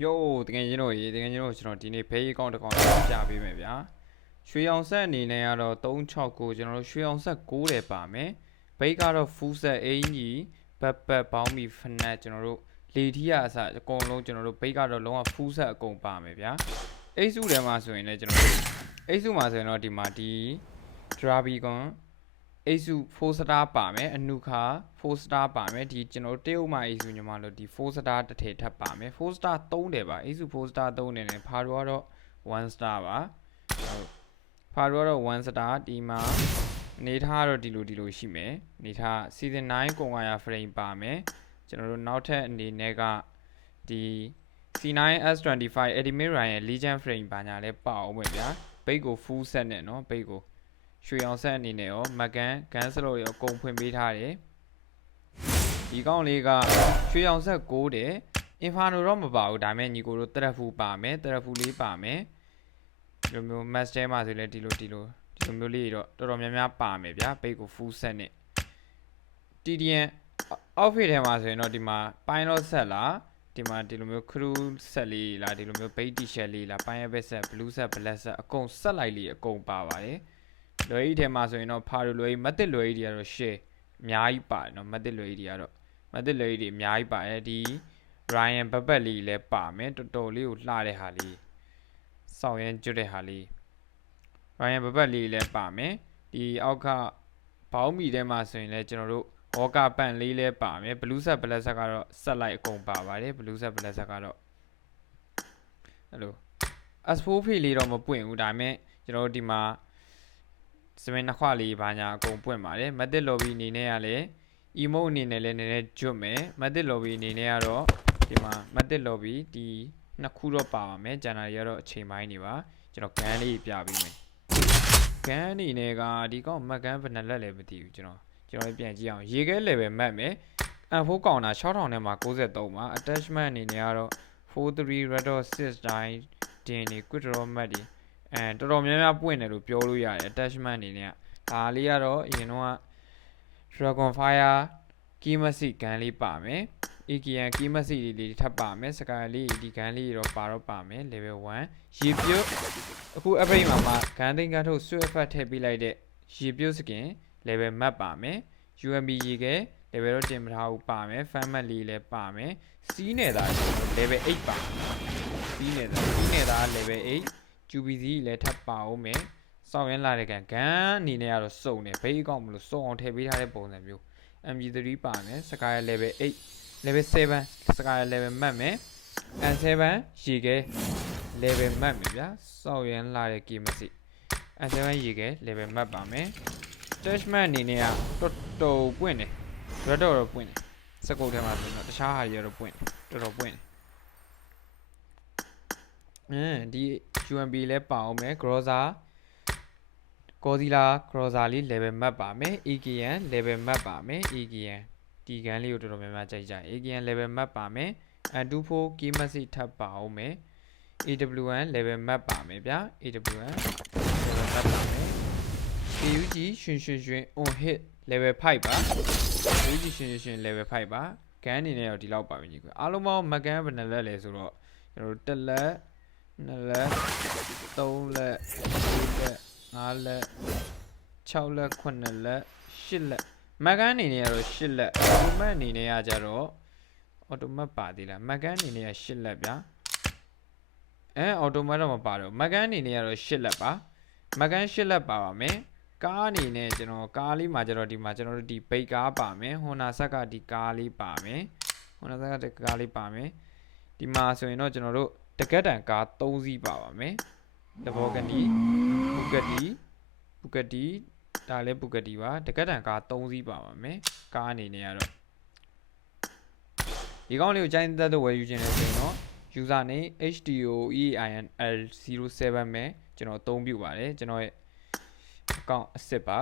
Yo တကယ်ကျွန်တော်ကျွန်တော်ဒီနေ့ဖေးအကောင့်တစ်ကောင်ပြပေးမယ်ဗျာရွှေအောင်ဆက်အနေနဲ့ကတော့369ကျွန်တော်တို့ရွှေအောင်ဆက်6တယ်ပါမယ်ဘိတ်ကတော့ full set အင်ကြီးဘက်ဘောင်းမီဖနက်ကျွန်တော်တို့လေထီးရအစအကုန်လုံးကျွန်တော်တို့ဘိတ်ကတော့လုံးဝ full set အကုန်ပါမယ်ဗျာအိတ်စုထဲမှာဆိုရင်လည်းကျွန်တော်တို့အိတ်စုမှာဆိုရင်တော့ဒီမှာဒီ Drabigon အိတ်စု 4 star ပါမယ်အနုခါ4 star ပါမယ်ဒီကျွန်တော်တို့တရုတ်မှာအိတ်စုညီမလို့ဒီ4 star တစ်ထည်ထပ်ပါမယ်4 star 3တယ်ပါအိတ်စု4 star 3တယ်နဲ့ဖာတို့ကတော့1 star ပါဟုတ်ဖာတို့ကတော့1 star ဒီမှာနေထားတော့ဒီလိုရှိမယ်နေထား season 9ကုန်ရ frame ပါမယ်ကျွန်တော်တို့နောက်ထပ်အနေနဲ့ကဒီ C9S25 Edimir Ryan Legend frame ပါညာလဲပါအောင်ပဲဗျာဘိတ်ကို full set နဲ့เนาะဘိတ်ကိုရွှေအောင်ဆက်အနေနဲ့ရောမကန်ဂန်းစလို့ရောအကုန်ဖွင့်ပေးထားတယ်ဒီကောင်လေးကရွှေအောင်ဆက်6တယ် Inferno တော့မပါဘူးဒါပေမဲ့ညီကိုတို့တရက်ဖူပါမယ်တရက်ဖူလေးပါမယ်ဒီလိုမျိုး master မှာဆိုလဲဒီလိုမျိုးလေးတော့တော်တော်များများပါမယ်ဗျာဘိတ်ကို full set နဲ့ TDN outfit ထဲမှာဆိုရင်တော့ဒီမှာ pilot set လားဒီမှာဒီလိုမျိုး crew set လေးလားဒီလိုမျိုး bait t-shirt လေးလား pineapple set blue set black set အကုန် set လိုက်လေးအကုန်ပါပါတယ်လွယ်ကြီးထဲမှာဆိုရင်တော့ဖာလိုလွယ်ကြီးမတစ်လွယ်ကြီးတွေကတော့ share အများကြီးပါတယ်နော်မတစ်လွယ်ကြီးတွေကတော့မတစ်လွယ်ကြီးတွေအများကြီးပါတယ်ဒီ Ryan ဘက်လေးလည်းပါမယ်တော်တော်လေးကိုလှတဲ့ဟာလေးစောင့်ရင်ကျွတ်တဲ့ဟာလေး Ryan ဘက်လေးလည်းပါမယ်ဒီအောက်ကဘောင်းမီထဲမှာဆိုရင်လည်းကျွန်တော်တို့ဝေါကာပန့်လေးလည်းပါမယ် blue set black set ကတော့ဆက်လိုက်အကုန်ပါပါတယ် blue set black set ကတော့အဲ့လို S4 ဖေးလေးတော့မပွင့်ဘူးဒါပေမဲ့ကျွန်တော်တို့ဒီမှာစမင်းနှခွလေးဘာညာအကုန်ပွင့်ပါတယ်မတစ် lobby အနေနဲ့ကလည်း emote အနေနဲ့လည်းနည်းနည်းကျွတ်မယ်မတစ် lobby အနေနဲ့ကတော့ဒီမှာမတစ် lobby ဒီနှစ်ခုတော့ပါပါမယ်ကျန်တာတွေကတော့အချိန်ပိုင်းနေပါကျွန်တော်ဂန်းလေးပြပေးမယ်ဂန်းအနေနဲ့ကဒီကောင်မတ်ဂန်းဘယ်နှလက်လဲမသိဘူးကျွန်တော်ပြန်ကြည့်အောင်ရေခဲ level မှတ်မယ် M4 ကောင်တာ6000နဲ့မှာ93ပါ attachment အနေနဲ့ကတော့43 red dot 6 die တင်နေ quick draw မှတ်ဒီတော်တော်များများပွင့်တယ်လို့ပြောလို့ရတယ် attachment အနေနဲ့ဒါလေးကတော့အရင်တော့ Dragon Fire Kimasi ဂန်းလေးပါမယ် AKN Kimasi လေးထပ်ပါမယ် Sky လေးဒီဂန်းလေးတော့ပါမယ် level 1ရေပြုတ်အခု upgrade မှာဂန်းသိန်းကထုတ် switch effect ထည့်ပေးလိုက်တဲ့ရေပြုတ် skin level map ပါမယ် UMB ရေခဲ level တော့တင်မထားဘူးပါမယ် fan map လေးလည်းပါမယ်စီးနေတာ level 8ပါစီးနေတာ level 8 QBZ လည်းထပ်ပါအောင်မယ်စောင့်ရမ်းလာတဲ့ကန်အနေနဲ့ကတော့စုံတယ်ဘေးအကောင့်မလို့စုံအောင်ထည့်ပေးထားတဲ့ပုံစံမျိုး MG3 ပါမယ် Sky level 8 level 7 Sky level မှတ်မယ် N7 ရေခဲ level မှတ်မယ်ဗျာစောင့်ရမ်းလာတဲ့ Kimasi N7 ရေခဲ level မှတ်ပါမယ် attachment အနေနဲ့ကတော်ပွင့်တယ် red တော့ပွင့်တယ်စကုတ်ထဲမှာဆိုတော့တခြားဟာတွေတော့ပွင့်တယ်တော်ပွင့်တယ်ဒီ UMB လည်းပါအောင်မယ် Groza Godzilla Groza လေး level map ပါမယ် AKN level map ပါမယ် AKN ဒီကန်လေးကိုတော်တော်များများကြိုက်ကြ AKN level map ပါမယ် N24 Kimasi ထပ်ပါအောင်မယ် AWN level map ပါမယ်ဗျာ AWN level map ပါမယ် AUG ရွှင် on hit level 5ပါ AUG ရွှင် level 5ပါကန်အနေနဲ့တော့ဒီလောက်ပါပဲညီကွအားလုံးပေါင်းမကန်ဘယ်နှလက်လဲဆိုတော့ကျွန်တော်တို့တစ်လက်2လက်3လက်4လက်5လက်6လက်9လက်10လက်မက်ကန်အနေနဲ့ကတော့10လက်အော်တိုမတ်အနေနဲ့ကကြတော့အော်တိုမတ်ပါသေးလားမက်ကန်အနေနဲ့က10လက်ဗျာအော်တိုမတ်တော့မပါတော့မက်ကန်အနေနဲ့ကတော့10လက်ပါမက်ကန်10လက်ပါပါမယ်ကားအနေနဲ့ကျွန်တော်ကားလေးမှာကျတော့ဒီမှာကျွန်တော်တို့ဒီဘိတ်ကားပါမယ်ဟွန်နာဆက်ကဒီကားလေးပါမယ်ဟွန်နာဆက်ကဒီကားလေးပါမယ်ဒီမှာဆိုရင်တော့ကျွန်တော်တို့တကက်တန်ကား3စီးပါပါမယ်တဘောကနီဘူဂတ်တီဒါလည်းဘူဂတ်တီပါတကက်တန်ကား3စီးပါပါမယ်ကားအနေနဲ့ကတော့ဒီကောင်းလေးကိုကြိုင်းသက်တော့ဝယ်ယူခြင်းလဲဆိုရင်တော့ user name HDOEINL07 ပဲကျွန်တော်အသုံးပြုပါတယ်ကျွန်တော်ရဲ့ account အစ်စ်ပါ